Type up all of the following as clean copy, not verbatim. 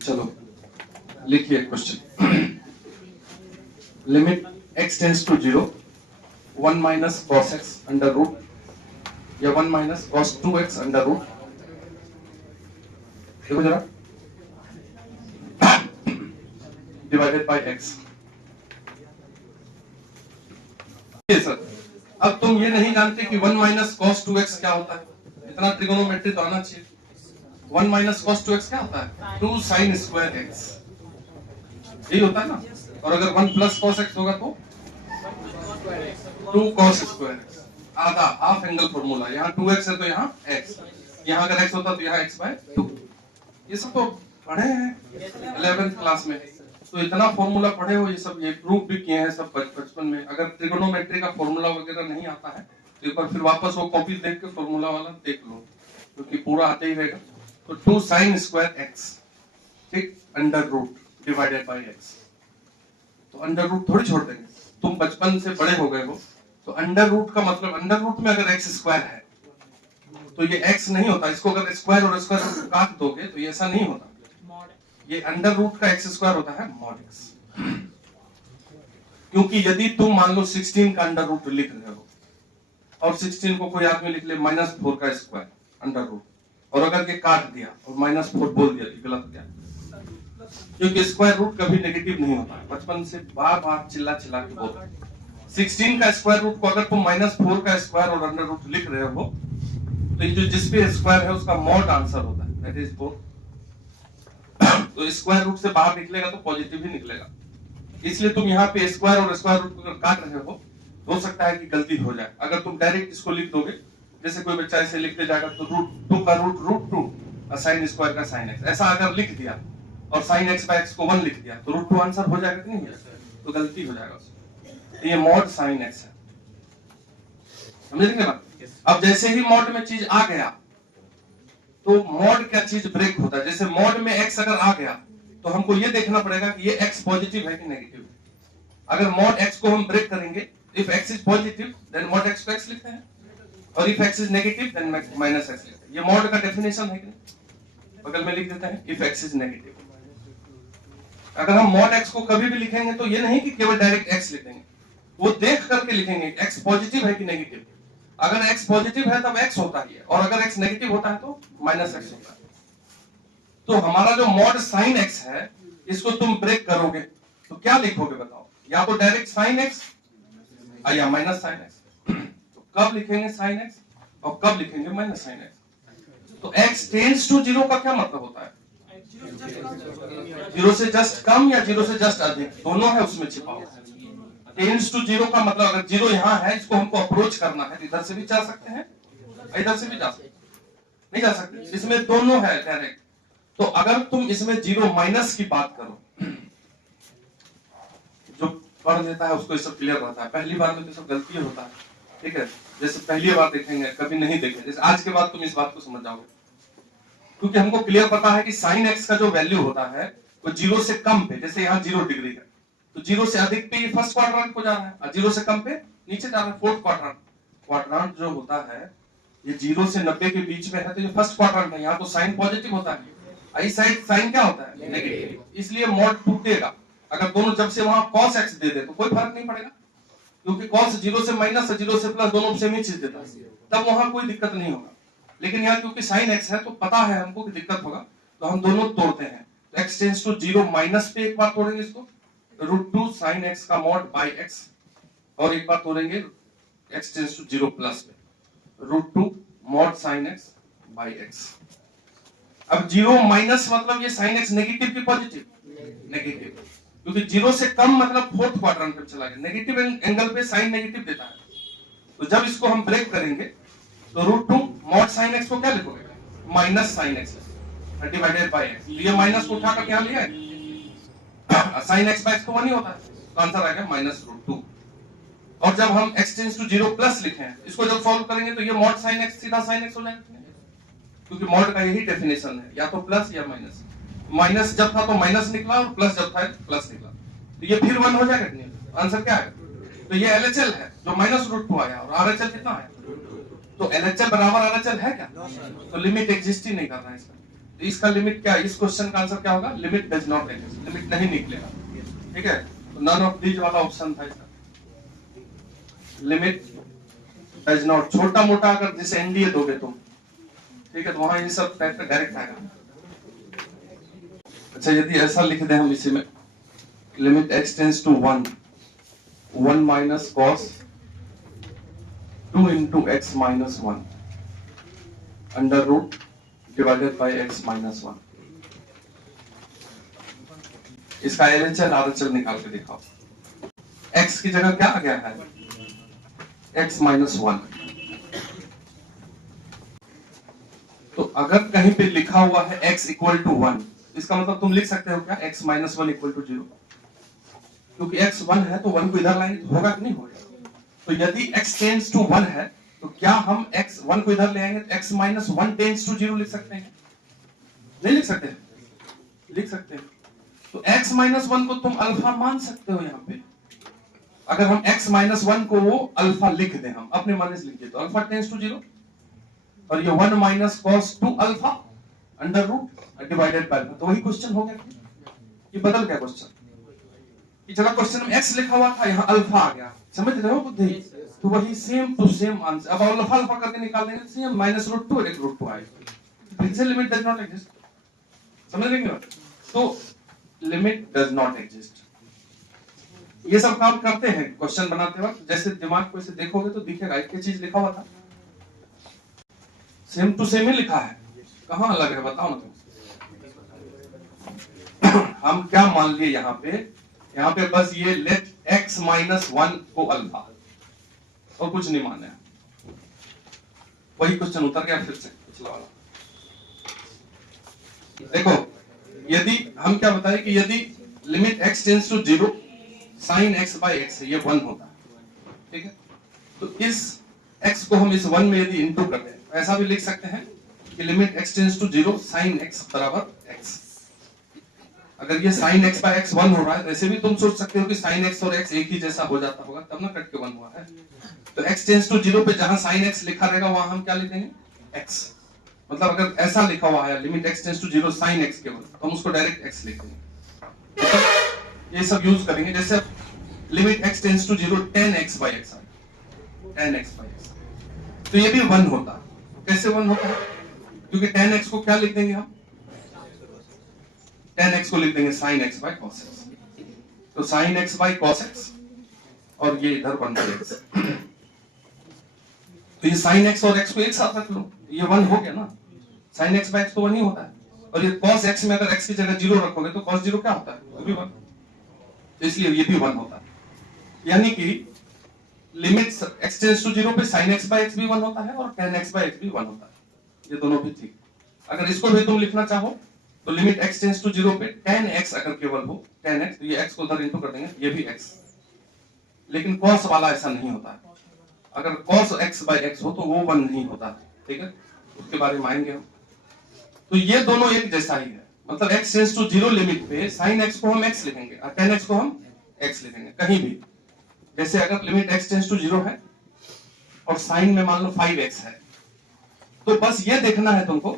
चलो लिखिए question. Limit x tends to 0 1 minus cos x under root या 1 minus cos 2x under root. देखो जरा, डिवाइडेड बाय x। ये सर, अब तुम ये नहीं जानते कि 1 माइनस cos 2x क्या होता है। इतना ट्रिगोनोमेट्री तो आना चाहिए। 1 माइनस cos 2x क्या होता है? 2 sin स्क्वायर x, यही होता है ना। और अगर 1 प्लस cos x होगा तो 2 cos स्क्वायर x, आधा हाफ एंगल फॉर्मूला। यहाँ 2x है तो यहाँ x, यहाँ अगर x होता तो यहाँ x बाय 2। ये सब तो पढ़े हैं 11th क्लास में, तो इतना फॉर्मूला पढ़े हो, ये सब ये प्रूफ भी किए हैं सब बचपन में। अगर ट्रिगोनोमेट्री का फॉर्मूला वगैरह नहीं आता है तो एक बार फिर वापस वो कॉपी देख के फॉर्मूला वाला देख लो, क्योंकि पूरा आते ही रहेगा। तो 2 sin स्क्वायर x, ठीक, under root divided by x। तो अंडर रूट थोड़ी छोड़ देंगे, तुम बचपन से बड़े हो गए हो। तो अंडर रूट का मतलब, अंडर रूट में अगर x स्क्वायर है तो ये x नहीं होता। इसको अगर स्क्वायर और स्क्वायर रूट काट दोगे तो ये ऐसा नहीं होता। ये अंडर रूट का x स्क्वायर होता है मॉड x। क्योंकि यदि तुम मान लो 16 का अंडर रूट लिख रहे हो और 16 को कोई आदमी लिख ले -4 का स्क्वायर अंडर रूट, और अगर ये काट दिया और -4 बोल दिया तो गलत क्या? क्योंकि स्क्वायर रूट कभी नेगेटिव नहीं होता। बचपन से बार बार चिल्ला चिल्ला के बोल, 16 का स्क्वायर रूट को अगर तुम -4 का स्क्वायर और अंडर रूट लिख रहे हो तो ये जो जिसपे स्क्वायर है उसका मॉड आंसर होता है, दैट इज 4। तो स्क्वायर रूट से बाहर निकलेगा तो पॉजिटिव ही निकलेगा। इसलिए तुम यहाँ पे स्क्वायर और स्क्वायर रूट को काट रहे हो सकता है कि गलती हो जाए। अगर तुम डायरेक्ट इसको लिख दोगे, जैसे कोई बच्चा ऐसे लिखते जाएगा तो √2 का √2 और sin स्क्वायर का sin x, ऐसा अगर लिख दिया और sin x बाय x को 1 लिख दिया तो √2 आंसर हो जाएगा कि नहीं? तो गलती हो जाएगा उसमें। तो ये मॉड sin x है, समझ गए बात? अब जैसे ही मॉड में चीज आ गया तो मॉड क्या चीज ब्रेक होता है। जैसे मॉड में x अगर आ गया तो हमको ये देखना पड़ेगा कि ये x पॉजिटिव है कि नेगेटिव है। अगर मॉड x को हम ब्रेक करेंगे, if x is positive then mod x को x लिखते हैं, और if x is negative then minus x लिखते हैं। ये मॉड का डेफिनेशन है कि नहीं? बगल में लिख देते हैं इफ x इज नेगेटिव। अगर हम मॉड x को कभी भी लिखेंगे तो ये नहीं कि केवल डायरेक्ट x लिखेंगे, वो देख करके लिखेंगे x पॉजिटिव है कि नेगेटिव। अगर x पॉजिटिव है तब x होता है, और अगर x नेगेटिव होता है तो माइनस x होता है। तो हमारा जो मॉड sin x है, इसको तुम ब्रेक करोगे तो क्या लिखोगे बताओ? या तो डायरेक्ट sin x या माइनस sin x। तो कब लिखेंगे sin x और कब लिखेंगे माइनस sin x? तो x टेंड्स टू 0 का क्या मतलब होता है? 0 से जस्ट कम या 0 से जस्ट अधिक, दोनों है उसमें छिपा हुआ। टेंड्स टू 0 का मतलब अगर 0 यहाँ है, इसको हमको अप्रोच करना है, इधर से भी जा सकते हैं इधर से भी जा सकते हैं, नहीं जा सकते, इसमें दोनों है डायरेक्ट। तो अगर तुम इसमें 0 माइनस की बात करो, जो पढ़ लेता है उसको ये सब क्लियर रहता है। पहली बार में तो सब गलती होता है, ठीक है। जैसे पहली बार देखेंगे, कभी नहीं देखे, जैसे आज के बाद तुम इस बात को समझ जाओगे, क्योंकि हमको क्लियर पता है कि sin x का जो वैल्यू होता है वो 0 से कम पे, जैसे यहाँ 0 डिग्री है तो 0 से अधिक पे फर्स्ट क्वाड्रेंट को जा रहा है, और 0 से कम पे नीचे जा रहा है फोर्थ क्वाड्रेंट। क्वाड्रेंट जो होता है ये 0 से 90 के बीच में है तो ये फर्स्ट क्वाड्रेंट है, यहाँ तो साइन पॉजिटिव होता है, इस साइड साइन क्या होता है? नेगेटिव। इसलिए मॉड टूटेगा। अगर दोनों जब से वहां cos x दे दे तो कोई फर्क नहीं पड़ेगा, क्योंकि cos 0 से माइनस 0 से प्लस दोनों सेम ही चीज देता है, तब वहां कोई दिक्कत नहीं होगा। लेकिन यहाँ क्योंकि sin x है तो पता है हमको कि दिक्कत होगा, तो हम दोनों तोड़ते हैं। तो x टेंड्स टू 0 माइनस पे एक बार तोड़ेंगे इसको, √2 sin x का मॉड बाय x, और एक बार तोड़ेंगे x टेंड्स टू 0 प्लस पे, √2 mod sin x by x। अब 0 माइनस मतलब ये sin x नेगेटिव की पॉजिटिव? नेगेटिव, क्योंकि 0 से कम मतलब फोर्थ क्वाड्रेंट पे चला गया, नेगेटिव एंगल पे साइन नेगेटिव देता है। तो जब इसको हम ब्रेक करेंगे तो √2 मॉड sin x को क्या लिखोगे? Minus sin x divided by x। ये माइनस को उठा कर यहाँ लिया है, sin x बाय x तो 1 ही होता है, तो आंसर आ गया -√2। और जब हम x टेंड्स टू 0 प्लस लिखे हैं, इसको जब सॉल्व करेंगे तो ये मॉड sin x सीधा sin x हो जाएगा, क्योंकि मॉड का यही डेफिनेशन है, या तो प्लस या माइनस। माइनस जब था तो माइनस निकला और प्लस जब था प्लस निकला, तो ये फिर 1 हो जाएगा कि नहीं? आंसर क्या है? तो ये LHL है जो -√2 आया, और RHL कितना है? तो LHL बराबर RHL है क्या? तो लिमिट एग्जिस्ट ही नहीं कर रहा है इसका, तो इसका लिमिट क्या है? इस क्वेश्चन का आंसर क्या होगा? Limit does not exist, limit नहीं निकलेगा। ठीक है, तो नन ऑफ दीज वाला ऑप्शन था इसका। लिमिट डज नॉट, छोटा मोटा अगर जैसे एनडीए दोगे तुम, ठीक है, तो वहां ये सब फैक्टर डायरेक्ट आएगा। अच्छा, यदि ऐसा लिख दें हम इसी में, limit x tends to 1 minus cos 2 into x minus 1 under root divided by x minus 1। इसका एलएचएल आरएचएल निकाल के दिखाओ। एक्स की जगह क्या आ गया है? X minus 1। तो अगर कहीं पे लिखा हुआ है x इक्वल टू 1, इसका मतलब तुम लिख सकते हो क्या? x माइनस 1 इक्वल टू 0, क्योंकि x 1 है तो 1 को इधर लाएंगे तो होगा कि नहीं होगा। तो यदि x टेंस टू 1 है तो क्या हम x 1 को इधर ले आएंगे तो x माइनस 1 टेंस टू 0 लिख सकते हैं? नहीं लिख सकते? लिख सकते हैं। तो x माइनस 1 को तुम अल्फा मान सकते हो यहाँ पे। अगर हम x माइनस 1 को वो अल्फा लिख दें, हम अपने मन से लिख दे तो अल्फा टेंस टू 0, और ये 1 minus cos 2 alpha under root divided by, तो वही क्वेश्चन हो गया। ये बदल गया क्वेश्चन। ये जगह क्वेश्चन में x लिखा हुआ था, यहाँ अल्फा आ गया। समझ रहे हो बुद्धि? तो वही सेम टू सेम आंसर। अब अल्फा अल्फा करके निकाल देंगे तो सेम माइनस रूट 2 एक रूट 2 आएगा। फिर से लिमिट डज नॉट एग्जिस्ट। समझ रहे हैं? तो लिमिट डज नॉट एग्जिस्ट। ये सब काम करते हैं क्वेश्चन बनाते वक्त, जैसे दिमाग को इसे देखोगे तो दिखेगा एक ही चीज लिखा हुआ था, सेम टू सेम ही लिखा है। कहां अलग है बताओ ना तुम। हम क्या मान लिए यहाँ पे बस ये लेट x माइनस 1 को अल्फा, और कुछ नहीं माना है। वही क्वेश्चन उतर गया फिर से पिछला वाला। देखो, यदि हम क्या बताए कि यदि limit x tends to 0 sine x by x है, ये 1 होता है। ठीक है, तो इस x को हम इस 1 में यदि इंटू कर दें, ऐसा भी लिख सकते हैं कि limit x tends to 0 sine x बराबर x। अगर ये साइन x बाय x 1 हो रहा है तो ऐसे भी तुम सोच सकते हो कि साइन x और x एक ही जैसा हो जाता होगा, तब ना कट के 1 हुआ है। तो x टेंस टू 0 पे जहां साइन x लिखा रहेगा वहां हम क्या लिख देंगे? x। मतलब अगर ऐसा लिखा हुआ है limit x tends to 0 sine x केवल, तो हम उसको डायरेक्ट x लिख देंगे। तो ये सब यूज करेंगे। जैसे limit x tends to 0 tan x by x, tan x by x, तो ये भी 1 होता है। कैसे 1 होता है? क्योंकि tan x को क्या लिख देंगे हम? tan x को लिख देंगे sin x by cos x। तो sin x by cos x, और ये इधर 1 बाय x। तो ये sin x और x को एक साथ रख लो, ये 1 हो गया ना। sin x बाय x तो 1 ही होता है, और ये cos x में अगर x की जगह 0 रखोगे तो cos 0 क्या होता है? वो भी 1। तो इसलिए ये भी 1 होता है। यानी कि लिमिट x टेंस टू 0 पे sin x बाय x भी 1 होता है और tan x बाय x भी 1 होता है। ये दोनों भी ठीक। अगर इसको भी तुम लिखना चाहो तो लिमिट x टेंस टू 0 पे tan x अगर केवल हो, tan x, तो ये x को उधर इंटू कर देंगे, ये भी x। लेकिन cos वाला ऐसा नहीं होता है। अगर cos x बाय x हो तो वो 1 नहीं होता। ठीक है, उसके बारे में आएंगे हम। तो ये दोनों एक जैसा ही है। मतलब x टेंस टू 0 लिमिट पे sin x को हम x लिखेंगे और tan x को हम x लिखेंगे कहीं भी। जैसे अगर लिमिट x टेंस टू 0 है और साइन में मान लो 5x है, तो बस ये देखना है तुमको,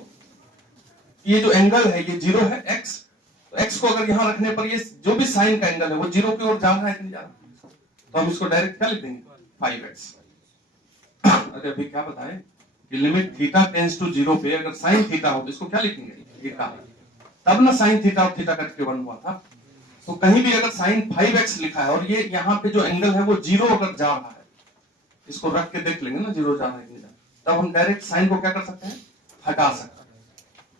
ये जो एंगल है ये 0 है x, तो x को अगर यहां रखने पर ये जो भी साइन का एंगल है वो 0 की ओर जा रहा है कि नहीं जा रहा, तो हम इसको डायरेक्ट क्या लिख देंगे? 5x। अरे अभी क्या बताए कि लिमिट थीटा टेंस टू 0 पे अगर साइन थीटा हो तो इसको क्या लिखेंगे? थीटा। तब ना साइन थीटा और थीटा कट के 1 हुआ था। तो कहीं भी अगर साइन 5x लिखा है और ये यहाँ पे जो एंगल है वो 0 अगर जा रहा है, इसको रख के देख लेंगे ना 0 जा रहा है कि नहीं, तब हम डायरेक्ट साइन को क्या कर सकते हैं? हटा सकते हैं।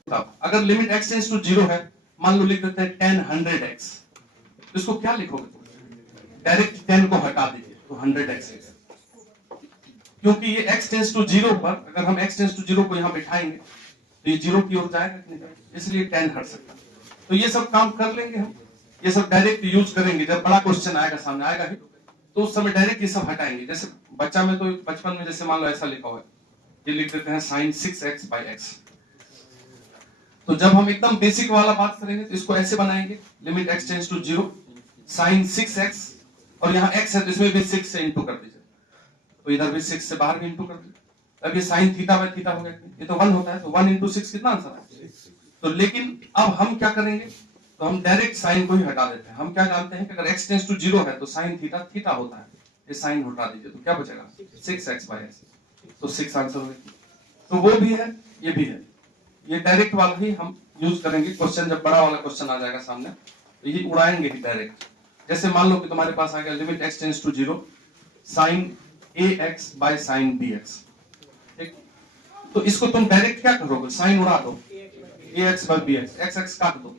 तब अगर लिमिट x टेंस टू 0 है, मान लो लिख देते हैं tan 100x, तो इसको क्या लिखोगे? डायरेक्ट 10 को हटा दीजिए तो 100x। क्योंकि ये x टेंस टू 0 पर अगर हम x टेंस टू 0 को यहाँ बिठाएंगे तो ये 0 की ओर जाएगा कि नहीं, इसलिए 10 हट सकता। तो ये सब काम कर लेंगे हम, ये सब डायरेक्ट यूज करेंगे। जब बड़ा क्वेश्चन आएगा सामने आएगा ही, तो उस समय डायरेक्ट ये सब हटाएंगे। जैसे बच्चा में तो बचपन में जैसे मान लो ऐसा लिखा हुआ है, ये लिख देते हैं sin 6x बाय x। तो जब हम एकदम बेसिक वाला बात करेंगे तो इसको ऐसे बनाएंगे, limit x tends to 0 sin 6x, और यहाँ x है तो इसमें भी 6 से इंटू कर दीजिए, तो इधर भी 6 से बाहर भी इंटू कर दीजिए। अब ये sin थीटा बाय थीटा हो गया, ये तो 1 होता है, तो 1 इंटू 6 कितना आंसर है? तो लेकिन अब हम क्या करेंगे, तो हम डायरेक्ट साइन को ही हटा देते हैं। हम क्या जानते हैं कि अगर x टेंड्स टू 0 है तो साइन थीटा थीटा होता है, ये साइन हटा दीजिए तो क्या बचेगा 6x/x, तो 6 आंसर हो गया। तो वो भी है, ये भी है, ये डायरेक्ट वाला ही हम यूज करेंगे। क्वेश्चन जब बड़ा वाला क्वेश्चन आ जाएगा सामने तो ये उड़ाएंगे ही डायरेक्ट। जैसे मान लो कि तुम्हारे पास आ गया limit x tends to 0 sin ax/sin bx, ठीक, तो इसको तुम डायरेक्ट क्या करोगे, साइन उड़ा दो, ax/bx, x काट दो।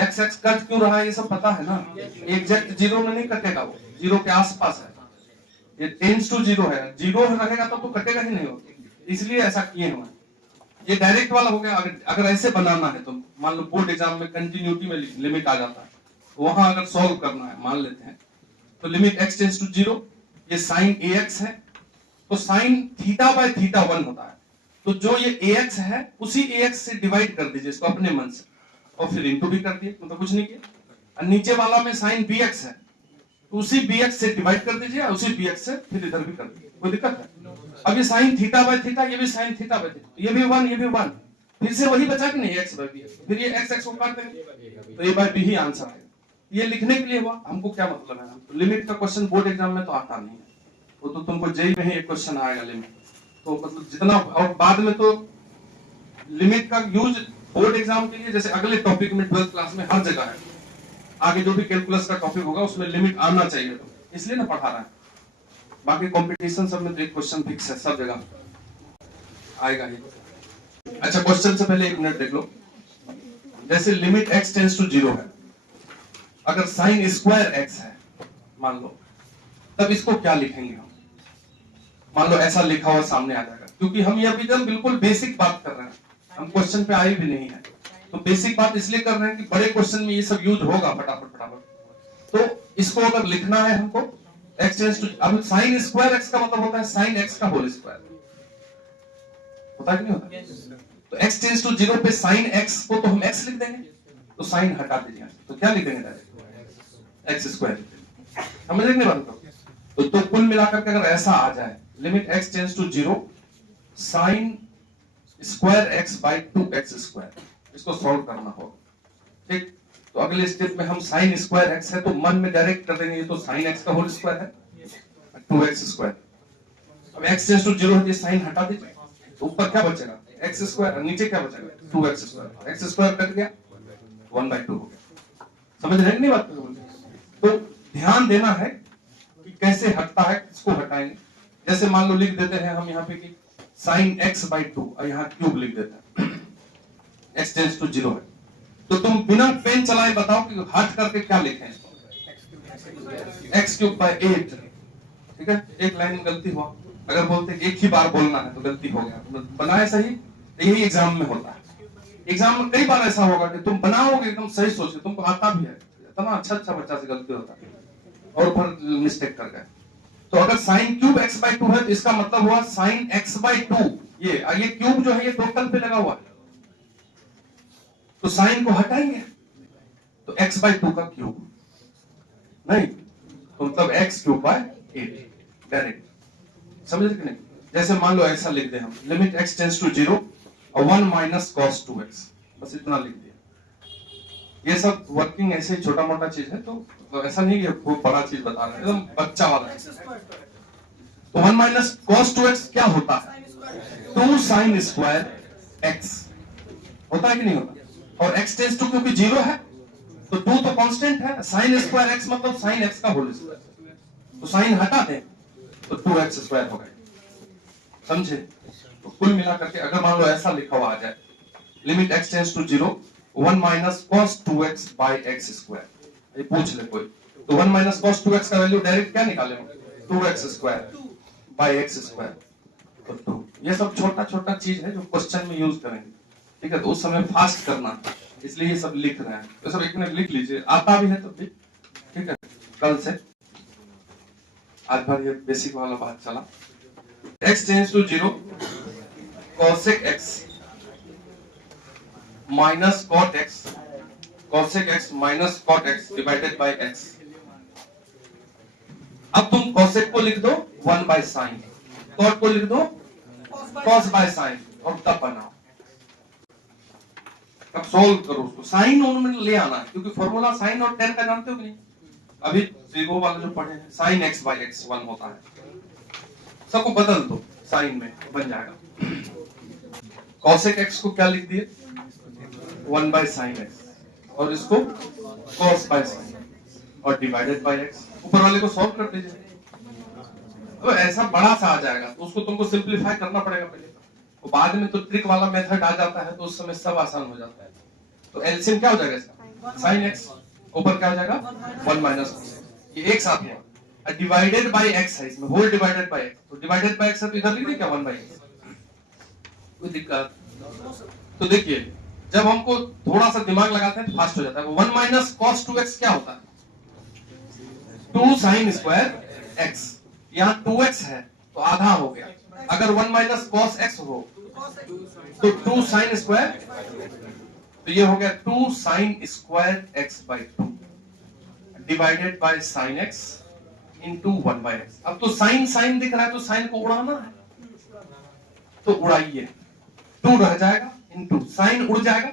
x कट क्यों रहा है ये सब पता है ना, एग्जैक्ट 0 में नहीं कटेगा, वो 0 के आसपास है, ये टेंड्स टू 0 है, 0 रहेगा तब तो कटेगा ही नहीं वो, इसलिए ऐसा किए हुए। ये डायरेक्ट वाला हो गया। अगर ऐसे बनाना है तो मान लो बोर्ड एग्जाम में कंटिन्यूटी में लिमिट आ जाता है, वहां अगर सॉल्व करना है मान लेते हैं, तो लिमिट x टेंड्स टू 0, ये sin ax है, तो sin θ/θ 1 होता है, तो जो ये ax है उसी ax से डिवाइड कर दीजिए इसको अपने मन से, और फिर इनटू भी कर दिए, मतलब कुछ नहीं किया। और नीचे वाला में sin bx है तो उसी bx से डिवाइड कर दीजिए, उसी bx से फिर इधर भी कर दीजिए, कोई दिक्कत है। अब ये sin θ/θ, ये भी sin θ/θ, ये भी 1, ये भी 1, फिर से वही बचा कि नहीं x/b, फिर ये x को काट देंगे तो a/b ही आंसर आएगा। ये लिखने के लिए हुआ, हमको क्या मतलब है, तो लिमिट का क्वेश्चन बोर्ड एग्जाम में तो आता नहीं है, वो तो तुमको जेई में ही एक क्वेश्चन आएगा लिमिट, तो मतलब जितना, और बाद में तो लिमिट का यूज बोर्ड एग्जाम के लिए जैसे अगले टॉपिक में 12th क्लास में हर जगह है, आगे जो भी कैलकुलस का टॉपिक होगा उसमें लिमिट आना चाहिए, तो इसलिए ना पढ़ा रहा है। बाकी कंपटीशन सब में तो एक क्वेश्चन फिक्स है, सब जगह आएगा ये। अच्छा, क्वेश्चन से पहले 1 मिनट देख लो। जैसे लिमिट x टेंड्स टू 0 है, अगर साइन स्क्वायर x है मान लो, तब इसको क्या लिखेंगे हम, मान लो ऐसा लिखा हुआ सामने आ जाएगा, क्योंकि हम ये अभी एकदम बिल्कुल बेसिक बात कर रहे हैं, हम क्वेश्चन पे आए भी नहीं है, तो बेसिक बात इसलिए कर रहे हैं कि बड़े क्वेश्चन में ये सब यूज होगा फटाफट। तो इसको अगर लिखना है हमको x टेंड्स टू, अब साइन स्क्वायर x का मतलब होता है साइन x का होल स्क्वायर, होता है कि नहीं होता, तो x टेंड्स टू 0 पे साइन x को तो हम x लिख देंगे, तो साइन हटा दीजिए, तो क्या लिखेंगे डायरेक्ट x स्क्वायर, समझ रहे बात को। तो कुल मिलाकर के अगर ऐसा आ जाए limit x tends to 0 sine square x/2x², इसको सॉल्व करना होगा, ठीक। तो अगले स्टेप में हम साइन स्क्वायर x है तो मन में डायरेक्ट कर देंगे, ये तो साइन x का होल स्क्वायर है 2x²। अब x टेंड्स टू 0 है, साइन हटा दीजिए, तो ऊपर क्या बचेगा x², नीचे क्या बचेगा 2x², x² कट गया 1/2 हो गया। समझ रहे नहीं बात को? तो ध्यान देना है कि कैसे हटता है, किसको हटाएंगे। जैसे मान लो लिख देते हैं हम यहाँ पे कि sin x/2 और यहाँ क्यूब लिख देते हैं, x टेंड्स टू 0 है, तो तुम बिना पेन चलाए बताओ कि हट करके क्या लिखें, x³/8, ठीक है। एक लाइन में गलती हुआ, अगर बोलते एक ही बार बोलना है तो गलती हो गया, बनाए सही, यही एग्जाम में होता है। एग्जाम में कई बार ऐसा होगा कि तुम बनाओगे एकदम सही सोच के, तुमको आता भी है, इतना अच्छा बच्चा से गलती होता है और फिर मिस्टेक कर गए। तो अगर साइन क्यूब x/2 है तो इसका मतलब हुआ साइन x/2, ये क्यूब जो है ये टोटल पे लगा हुआ है, तो साइन को हटाएंगे तो x/2 का क्यूब नहीं, तो मतलब x³/8 डायरेक्ट, समझ कि नहीं। जैसे मान लो ऐसा लिख दे हम लिमिट x टेंड्स टू 0 और 1 - cos 2x, बस इतना लिख दिया। ये सब वर्किंग ऐसे ही छोटा मोटा चीज है, तो ऐसा नहीं है वो बड़ा चीज बता रहे हैं, एकदम बच्चा वाला है। तो 1 - cos 2x क्या होता है, 2 sin स्क्वायर x होता है कि नहीं होता, और x टेंड्स टू क्योंकि 0 है तो 2 तो कांस्टेंट है, sin स्क्वायर x मतलब sin x का होल स्क्वायर, तो sin हटा दें तो 2x² हो गया, समझे। तो कुल मिलाकर के अगर मान लो ऐसा लिखा हुआ आ जाए limit x tends to 0 1 - cos 2x/x², ये पूछ ले कोई, तो 1 - cos 2x का वैल्यू डायरेक्ट क्या निकालेंगे 2x²/x², तो 2। ये सब छोटा छोटा चीज है जो क्वेश्चन में यूज करेंगे, ठीक है। तो उस समय फास्ट करना, इसलिए ये सब लिख रहे हैं, तो सब 1 मिनट लिख लीजिए, आता भी है तो भी, ठीक है। कल से आज भर ये बेसिक वाला बात चला। x tends to 0 cosec x minus cot x, cosec x minus cot x divided by x। अब तुम cosec को लिख दो 1/sin, cot को लिख दो cos/sin और तब बनाओ। अब सॉल्व करो उसको, साइन में ले आना है, क्योंकि फॉर्मूला साइन और टेन का जानते हो कि नहीं? अभी त्रिगो वाले जो पढ़े हैं, साइन एक्स बाई एक्स 1 होता है, सबको बदल दो साइन में, बन जाएगा कॉसेक एक्स को क्या लिख दिए 1 बाई साइन एक्स, और इसको कॉस बाई साइन और डिवाइडेड बाई एक्स, ऊपर वाले को सॉल्व कर दीजिए। तो ऐसा बड़ा सा आ जाएगा, तो उसको तुमको सिंपलीफाई करना पड़ेगा पहले, तो बाद में तो ट्रिक वाला मेथड आ जाता है, तो उस समय सब आसान हो जाता है। तो एलसीएम क्या हो जाएगा इसका साइन एक्स, ऊपर क्या हो जाएगा 1 माइनस, ये एक साथ हुआ, डिवाइडेड बाई एक्स है इसमें, होल डिवाइडेड बाई एक्स, तो डिवाइडेड बाई एक्स है तो इधर लिख दें क्या 1 बाई एक्स, कोई दिक्कत? तो देखिए जब हमको थोड़ा सा दिमाग लगाते हैं तो फास्ट हो जाता है। 1 माइनस कॉस 2x क्या होता है 2 साइन स्क्वायर x, यहाँ 2x है तो आधा हो गया, अगर 1 माइनस कॉस x हो तो 2 साइन स्क्वायर, तो ये हो गया 2 sine square x by 2 divided by sine x into 1 by x. अब तो साइन साइन दिख रहा है तो साइन को उड़ाना है, तो उड़ाइए, 2 रह जाएगा इंटू साइन उड़ जाएगा,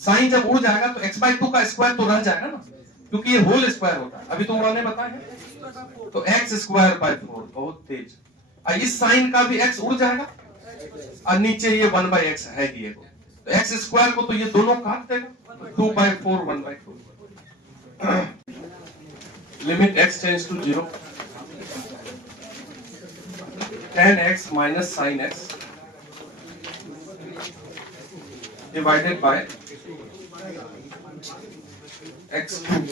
साइन जब उड़ जाएगा तो x बाई 2 का स्क्वायर तो रह जाएगा ना, क्योंकि ये होल स्क्वायर होता है, अभी तो उड़ाने बताए हैं, तो x स्क्वायर बाई 4, बहुत तेज, इस साइन का भी x उड़ जाएगा और नीचे ये 1 बाई एक्स है दिए को, तो x स्क्वायर को तो ये दोनों काट देगा, 2 by 4 1 by 4, limit x tends to 0, tan x minus sin x divided by x cube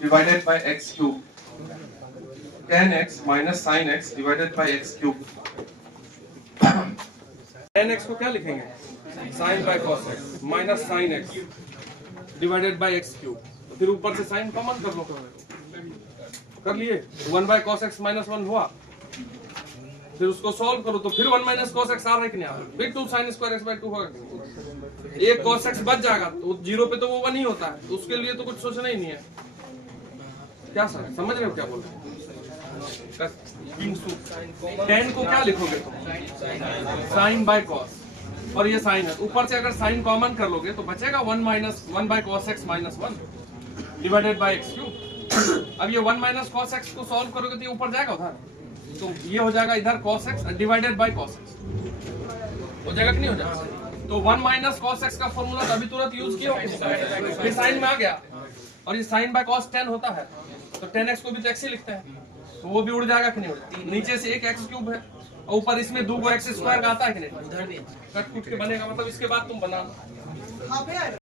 divided by x cube, tan x minus sin x divided by x cube। tan x को क्या लिखेंगे sin by cos x minus sin x divided by x cube, तो फिर ऊपर से sin common कर लो, कर लिए 1 by cos x minus 1 हुआ, फिर उसको सॉल्व करो तो फिर 1 माइनस cos x आ रहा है कि नहीं आ रहा है, फिर 2 sin स्क्वायर x बाई 2 होगा, एक cos x बच जाएगा, तो 0 पे तो वो 1 ही होता है, तो उसके लिए तो कुछ सोचना ही नहीं है। क्या सर समझ रहे हो क्या बोल रहे हैं? tan को क्या लिखोगे तुम sin बाय cos, और ये sin है, ऊपर से अगर sin कॉमन कर लोगे तो बचेगा 1 by cos x minus 1 divided by x cube. अब ये 1 माइनस cos x को सॉल्व करोगे तो ये ऊपर जाएगा उधर, तो ये हो जाएगा इधर cos x divided by cos x, हो जाएगा कि नहीं हो जाएगा? तो 1 माइनस cos x का फॉर्मूला अभी तुरंत यूज किया, फिर साइन में आ गया, और ये साइन बाय cos 10 होता है, तो 10x को भी तो x ही लिखते हैं, तो वो भी उड़ जाएगा कि नहीं उड़, नीचे से एक x क्यूब है और ऊपर इसमें 2 x स्क्वायर का आता है कि नहीं, कट कुट के बनेगा, मतलब इसके बाद तुम बनाना।